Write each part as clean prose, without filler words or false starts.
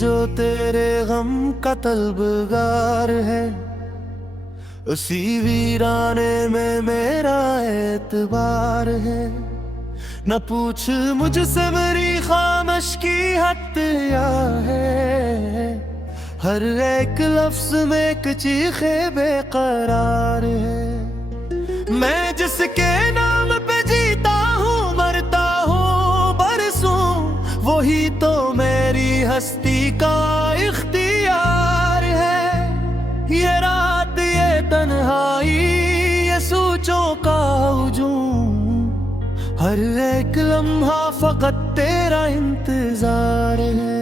जो तेरे गम का तलबगार है, उसी वीराने में मेरा एतबार है। न पूछ मुझसे मेरी खामोश की हद क्या है, हर एक लफ्ज में एक चीखे बेकरार है। मैं जिसके नाम पे जीता हूँ मरता हूँ बरसों, वही तो मेरी हस्ती का इख्तियार है। ये रात ये तन्हाई ये सोचों का हुजूम, हर एक लम्हा फकत तेरा इंतजार है।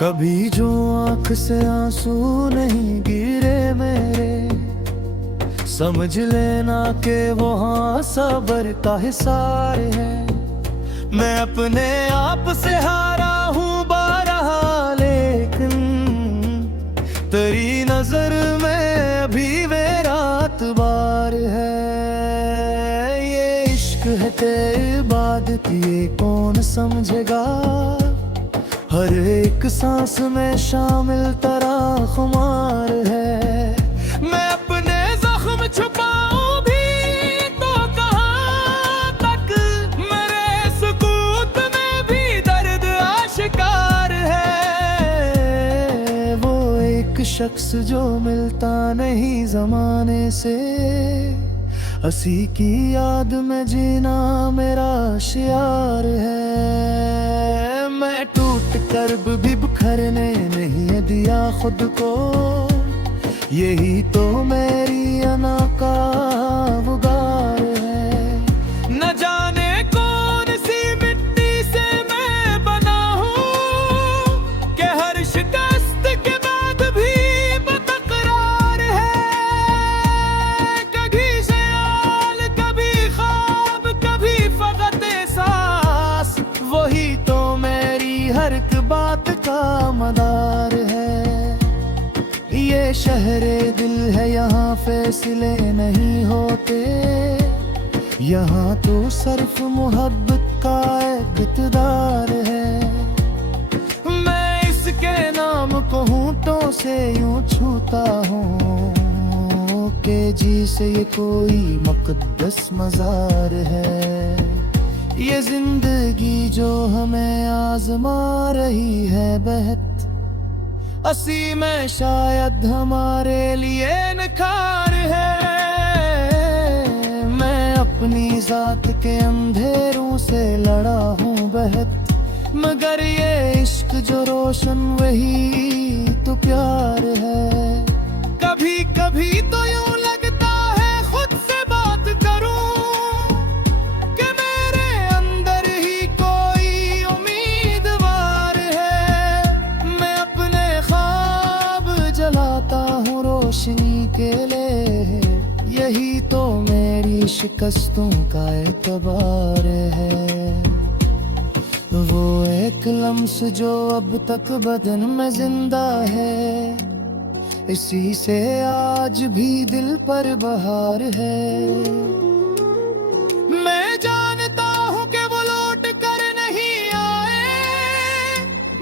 कभी जो आंख से आंसू नहीं गिरे मेरे, समझ लेना कि वो हाँ सबर का हिसार है। मैं अपने आप से हारा हूँ बारहा, लेकिन तेरी नजर में अभी मेरा एतबार है। ये इश्क है तेरी इबादत ये कौन समझेगा, हर एक सांस में शामिल तेरा खुमार है। मैं अपने जख्म छुपाऊं भी तो कहाँ तक, मेरे सुकूत में भी दर्द आशिकार है। वो एक शख्स जो मिलता नहीं जमाने से, हंसी की याद में जीना मेरा शियार है। मैं टूट कर भी बिखरने नहीं दिया खुद को, यही तो मेरी अना का उगार है। न जाने कौन सी मिट्टी से मैं बना हूँ, कि हर शिकस्त के बाद भी बतकरार है। कभी ख्याल कभी ख्वाब कभी फकत एहसास, वही तो मेरी हर एक बात का मदार है। ये शहरे दिल है यहाँ फैसले नहीं होते, यहाँ तो सिर्फ मोहब्बत का इक़्तिदार है। मैं इसके नाम को होंठों से यूं छूता हूँ कि जी से ये कोई मुक़द्दस मज़ार है। ये जिंदगी जो हमें आजमा रही है बेहद, असी में शायद हमारे लिए निखार है। मैं अपनी जात के अंधेरों से लड़ा हूँ बेहद, मगर ये इश्क जो रोशन वही तो प्यार है। कभी कभी तो यूं लगता है खुद से बात करूं, कि मेरे अंदर ही कोई उम्मीदवार है। मैं अपने ख्वाब जलाता हूँ रोशनी के लिए, यही तो मेरी शिकस्तों का एतबार है। वो एक लम्स जो अब तक बदन में जिंदा है, इसी से आज भी दिल पर बहार है। मैं जानता हूँ कि वो लौट कर नहीं आए,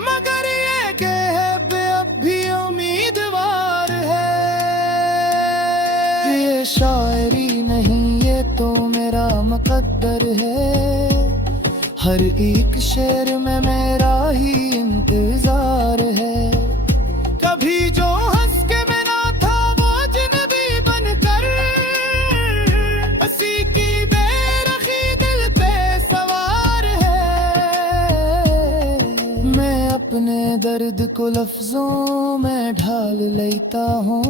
मगर ये कि अब भी उम्मीदवार है। ये शायरी नहीं ये तो मेरा मुकद्दर है, हर एक शेर में मेरा ही इंतजार है। कभी जो हंस के बिना था वो अजनबी बनकर, उसी की बेरखी दिल पे सवार है। मैं अपने दर्द को लफ्जों में ढाल लेता हूँ,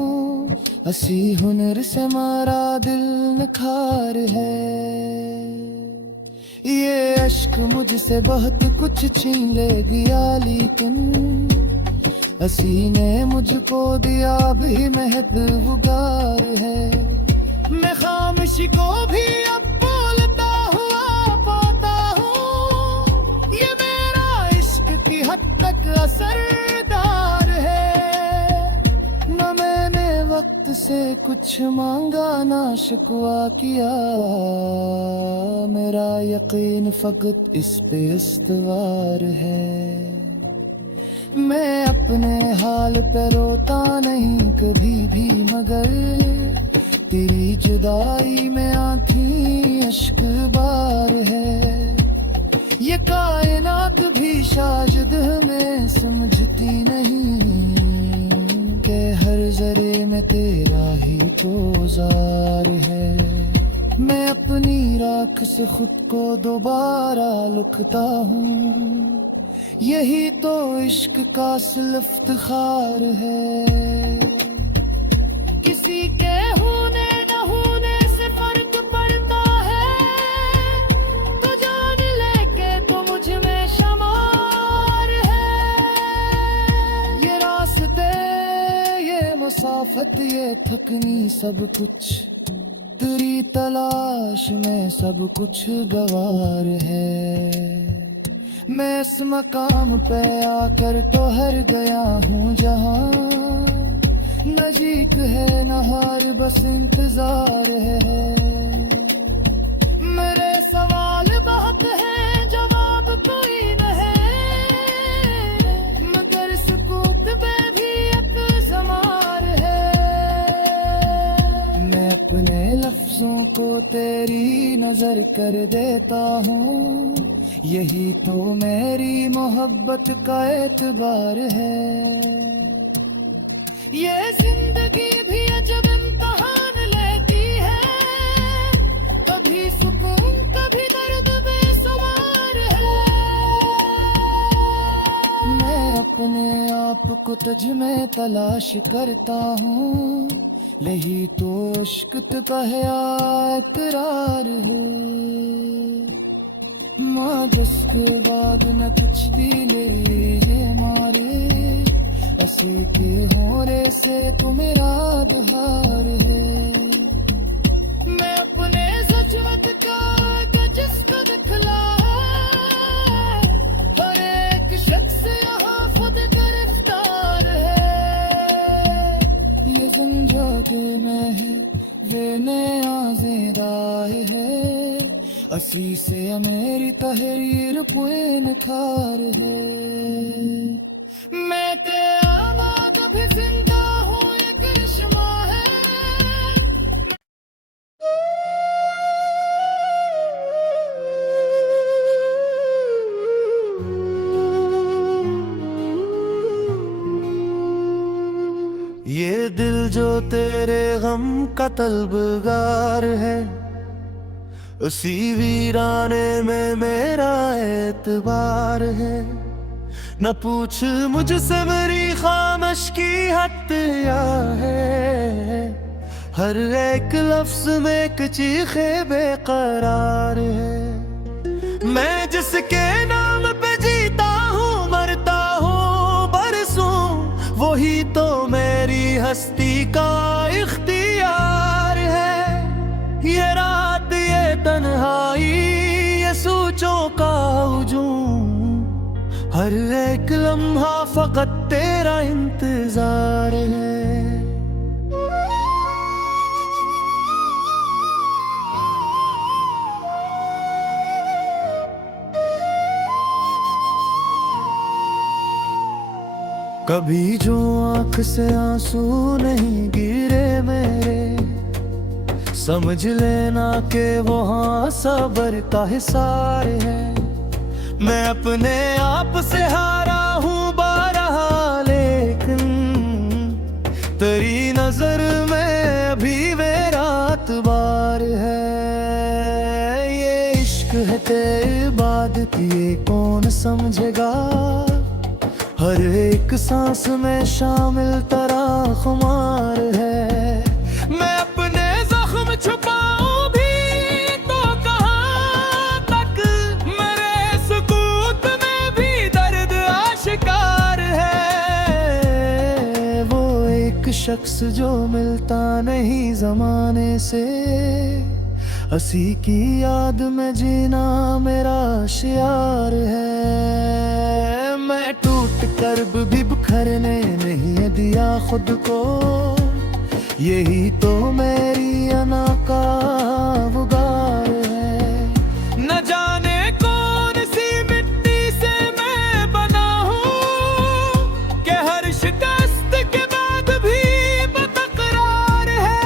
हंसी हुनर से मारा दिल निखार है। ये अश्क मुझसे बहुत कुछ छीन ले गया, लेकिन हंसी ने मुझको दिया भी महत्वगार है। मैं खामोशी को भी अब बोलता हुआ पाता हूँ, ये मेरा इश्क की हद तक असरदार है। न मैं कुछ मांगा ना शिकवा किया, मेरा यकीन फकत इस पे इस्तवार है। मैं अपने हाल पे रोता नहीं कभी भी, मगर तेरी जुदाई में आंधी अश्क बार है। ये कायनात भी शायद हमें समझती नहीं कि हर जरे में तेरा ही तो जार है। मैं अपनी राख से खुद को दोबारा लुकता हूँ, यही तो इश्क का असल इफ्तिखार है। किसी के होने न होने से फर्क पड़ता है, तो जान लेके तो मुझ में शमार है। ये रास्ते, ये मुसाफत, ये थकनी, सब कुछ तेरी तलाश में सब कुछ गवार है। मैं इस मकाम पे आकर तो हर गया हूँ जहाँ नजीक है नहार, बस इंतजार है। मेरे सवाल बहुत हैं, जवाब कोई नहीं, मगर सुकूत में भी एक ज़मार है। मैं अपने लफ्जों को तेरी नजर कर देता हूँ, यही तो मेरी मोहब्बत का एतबार है। ये जिंदगी भी अजब इम्तहान लेती है, कभी सुकून कभी दर्द बेसुमार है। मैं अपने आप को तुझ में तलाश करता हूँ, यही तो इश्क का है इकरार है। माँ जिसके बाद न कुछ भी ले मारे, असीते होने से तो मेरा दुहार है। मैं अपने जज्बात का जिसको दिखला है, हर एक शख्स यहाँ खुद गिरफ्तार है। ये जंजाते में है वे नया ज़िंदाए है, असी से मेरी तहरीर पुएन खार है। मैं ते आवाज़ भी जिंदा हूँ, एक करिश्मा है। ये दिल जो तेरे गम का तलबगार है, उसी वीराने में मेरा एतबार है। न पूछ मुझसे मेरी खामोश की हद क्या है, हर एक लफ्ज में एक चीखे बेकरार है। मैं जिसके नाम पे जीता हूँ मरता हूँ बरसों, वही तो मेरी हस्ती का इख्तियार है। ये रात, ये तन्हाई, ये सोचों का हुजूम, हर एक लम्हा फकत तेरा इंतजार है। कभी जो आंख से आंसू नहीं गिरे मेरे, समझ लेना के वहाँ सबर का हिसार है। मैं अपने आप से हारा हूँ बारहा, लेकिन तेरी नजर में अभी मेरा एतबार है। ये इश्क है तेरी इबादत, ये कौन समझेगा, हर एक सांस में शामिल तेरा खुमार है। मैं अपने जख्म छुपाऊं भी तो कहाँ तक, मेरे सुकूत में भी दर्द आशिकार है। वो एक शख्स जो मिलता नहीं जमाने से, हंसी की याद में जीना मेरा शियार है। मैं टूट कर भी बिखरने नहीं दिया खुद को, यही तो मेरी अना का उगार है। न जाने कौन सी मिट्टी से मैं बना हूँ कि हर शिकस्त के बाद भी बतकरार है।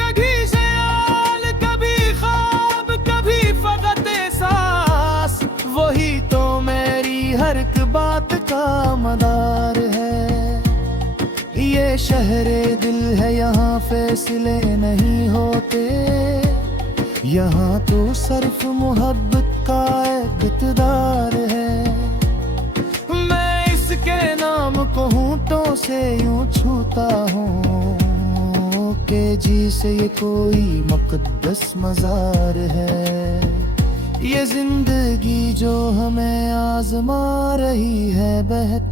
कभी ख्याल कभी ख्वाब कभी फकत एहसास, वही तो मेरी हर एक बात का मदार है। ये शहरे दिल है, यहाँ फैसले नहीं होते, यहाँ तो सिर्फ मोहब्बत का इक़्तिदार है। मैं इसके नाम को होंठों से यूं छूता हूँ कि जी से ये कोई मुक़द्दस मज़ार है। ये जिंदगी जो हमें आज़मा रही है बेहद,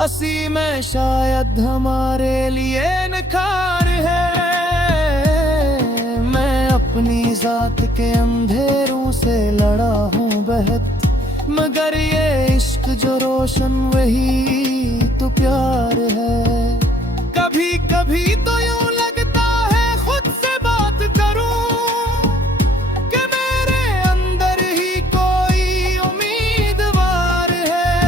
असी में शायद हमारे लिए निखार है। मैं अपनी जात के अंधेरों से लड़ा हूँ बेहद, मगर ये इश्क जो रोशन वही तो प्यार है। कभी कभी तो यूं लगता है खुद से बात करूं कि मेरे अंदर ही कोई उम्मीदवार है।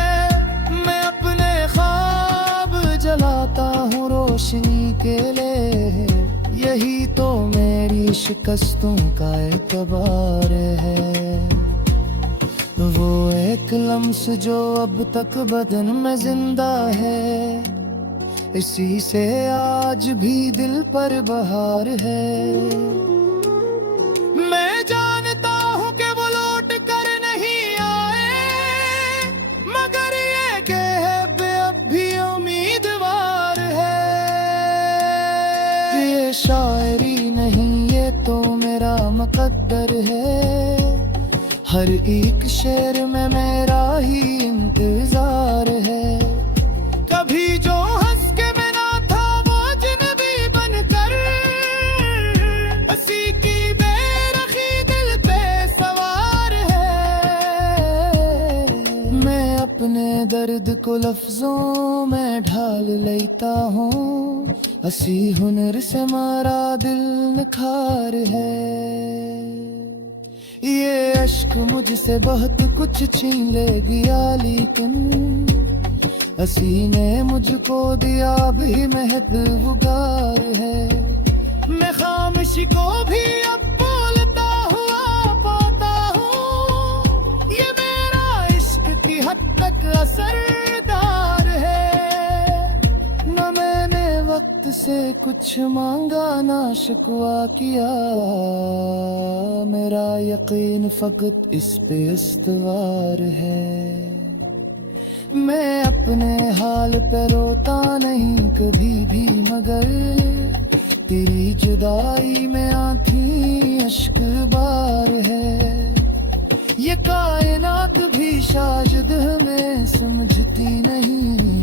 मैं अपने ख्वाब जलाता हूँ रोशनी के लिए, यही तो मेरी शिकस्तों का एतबार है। वो एक लम्स जो अब तक बदन में जिंदा है, इसी से आज भी दिल पर बहार है। मैं जानता हूँ कि वो लौट कर नहीं आए, मगर ये के अब भी उम्मीदवार है। ये शायरी नहीं, ये तो मेरा मुकद्दर है। हर एक शेर में मेरा ही इंतजार है। कभी जो हंस के मिला था वो अजनबी बनकर, हंसी की बेरखी दिल पे सवार है। मैं अपने दर्द को लफ्जों में ढाल लेता हूँ, हंसी हुनर से मारा दिल निखार है। ये अश्क मुझसे बहुत कुछ छीन ले गया, लेकिन हंसी ने मुझको दिया भी महत्वगार है। मैं खामोशी को भी अब बोलता हुआ पाता हूँ, ये मेरा इश्क की हद तक असरदार है। न मैंने वक्त से कुछ मांगा ना शिकवा किया, मेरा यकीन फकत इस पे इस्तवार है। मैं अपने हाल पे रोता नहीं कभी भी, मगर तेरी जुदाई में आती अश्क बार है। ये कायनात भी शायद हमें समझती नहीं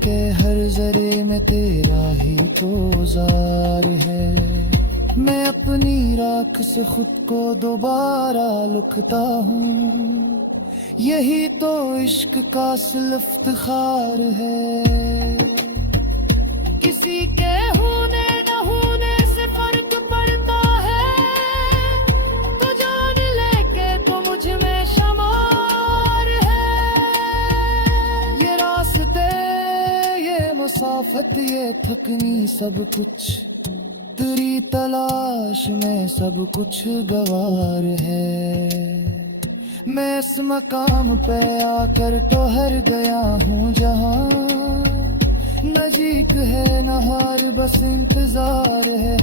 कि हर जरे में तेरा ही तो जार है। मैं अपनी राख से खुद को दोबारा लुकता हूँ, यही तो इश्क का असल इफ्तिखार है। किसी के होने न होने से फर्क पड़ता है, तो जान लेके तो मुझ में शमार है। ये रास्ते ये मुसाफत ये थकनी सब कुछ, तेरी तलाश में सब कुछ गवार है। मैं इस मकाम पे आकर ठहर गया हूँ जहाँ नजीक है नहार बस इंतजार है।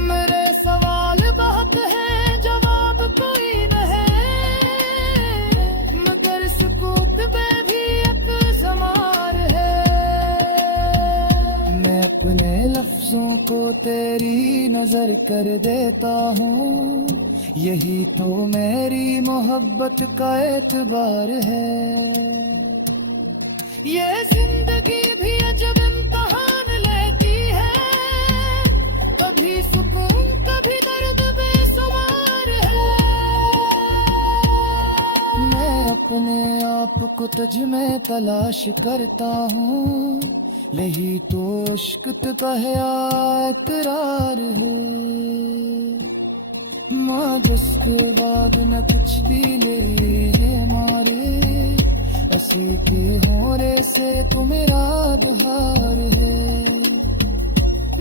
मेरे सवाल बहुत हैं जवाब कोई न है, मगर सुकूत में भी एक ज़मार है। मैं अपने लफ्जों को तेरी नजर कर देता हूँ, यही तो मेरी मोहब्बत का एतबार है। ये जिंदगी भी अजब इम्तहान लेती है, कभी सुकून कभी दर्द बेसुमार है। मैं अपने आप को को तुझ में तलाश करता हूँ, यही तो इश्क का है इकरार है। माँ जिसके बाद न कुछ भी मेरे है मारे, असी के होरे से तू मेरा दुहार है।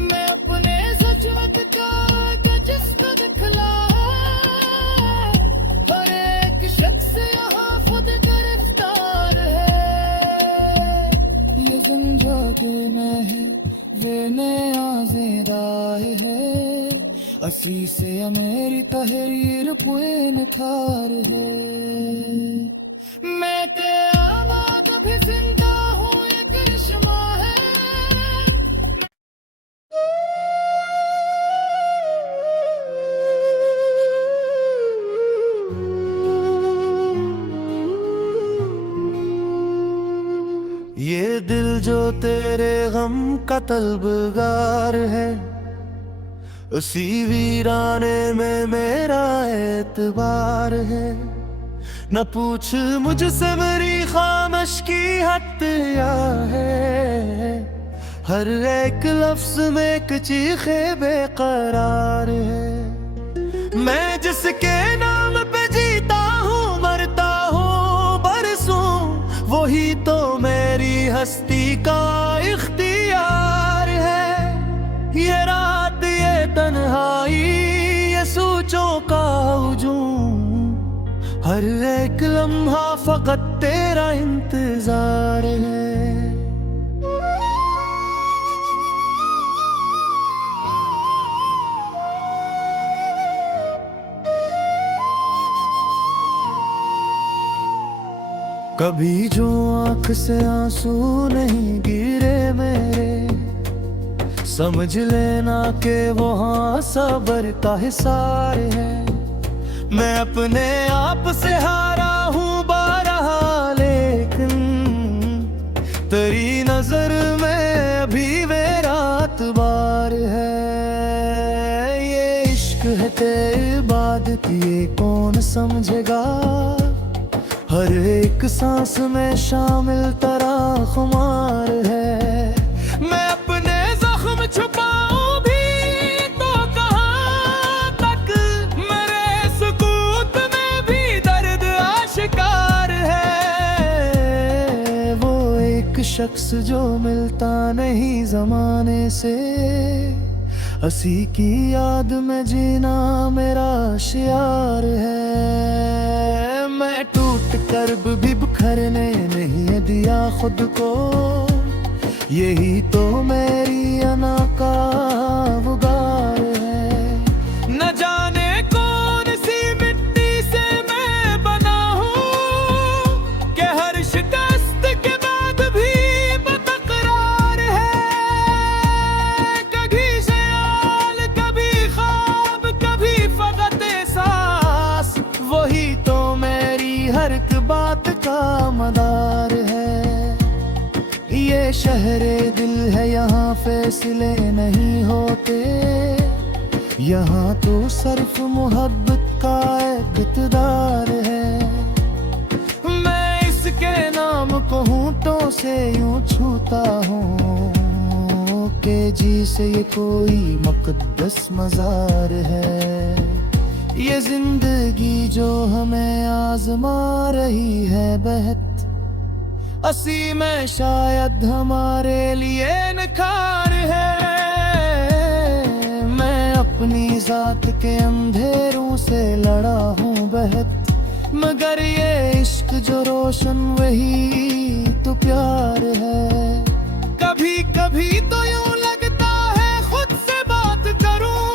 मैं अपने सचमत का जिसको दिखला, हर एक शख्स यहाँ खुद गिरफ्तार है। ये जिंदगी में है वे आज़ेदाए है, असी से मेरी तहरीर पुन खार है। मैं ते आवाज़ भी जिंदा हूँ, ये करिश्मा है। ये दिल जो तेरे गम का तलबगार है, उसी वीराने में मेरा एतबार है। न पूछ मुझसे मेरी खामोश की हद क्या है, हर एक लफ्ज में एक चीखे बेकरार है। मैं जिसके नाम पे जीता हूँ मरता हूँ बरसों, वही तो मेरी हस्ती का इख्तियार है। ये रात ये तन्हाई ये सोचों का हुजूम, हर एक लम्हा फकत तेरा इंतजार है। कभी जो आंख से आंसू नहीं गिरे मेरे, समझ लेना के वहाँ सबर का हिसार है। मैं अपने आप से हारा हूँ बारहा, लेकिन तेरी नजर में अभी मेरा अतबार है। ये इश्क है तेरी इबादत ये कौन समझेगा, हर एक सांस में शामिल तेरा खुमार है। मैं अपने जख्म छुपाऊं भी तो कहाँ तक, मेरे सुकूत में भी दर्द आशिकार है। वो एक शख्स जो मिलता नहीं जमाने से, हंसी की याद में जीना मेरा शियार है। मैं टूट कर भी बिखरने नहीं दिया खुद को, यही तो मेरी अना का वगार है। न जाने कौन सी मिट्टी से मैं बना हूँ, कि हर शिकस्त के बाद भी बतकरार है। कभी ख्याल कभी ख्वाब कभी फकत एहसास, वही तो मेरी हर एक बात का मदार है। ये शहरे दिल है यहाँ फैसले नहीं होते, यहाँ तो सिर्फ मोहब्बत का इक़्तिदार है। मैं इसके नाम को होंठों से यूं छूता हूँ कि जी से ये कोई मुक़द्दस मज़ार है। ये जिंदगी जो हमें आजमा रही है बेहद, असी में शायद हमारे लिए निखार है। मैं अपनी जात के अंधेरों से लड़ा हूँ बेहद, मगर ये इश्क जो रोशन वही तो प्यार है। कभी कभी तो यूं लगता है खुद से बात करूं,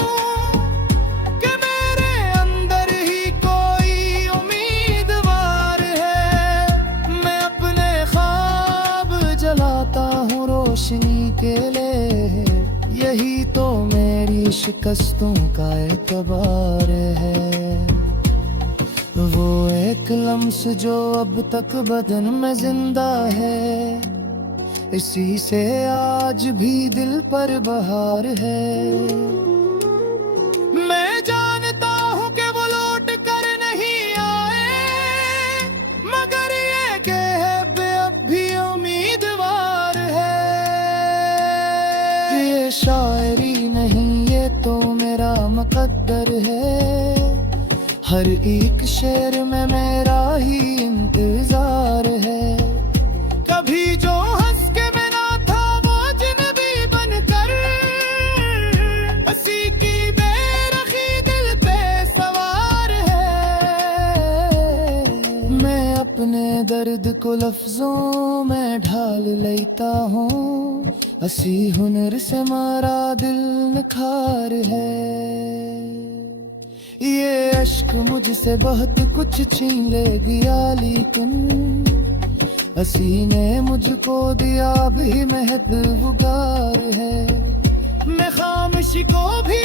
कि मेरे अंदर ही कोई उम्मीदवार है। मैं अपने ख्वाब जलाता हूँ रोशनी के लिए, यही तो मेरी शिकस्तों का एतबार है। वो एक लम्स जो अब तक बदन में जिंदा है, इसी से आज भी दिल पर बहार है। मैं जानता हूँ कि वो लौट कर नहीं आए, मगर ये के है ये शायरी नहीं ये तो मेरा मुकद्दर है, हर एक शेर में मेरा ही इंतजार है। कभी जो हंस के मिला था वो अजनबी बनकर, हंसी की बेरखी दिल पे सवार है। मैं अपने दर्द को लफ्जों में ढाल लेता हूँ, हंसी हुनर से मारा दिल निखार है। ये अश्क मुझसे बहुत कुछ छीन ले गया, लेकिन हंसी ने मुझको दिया भी महत्वगार है। मैं खामोशी को भी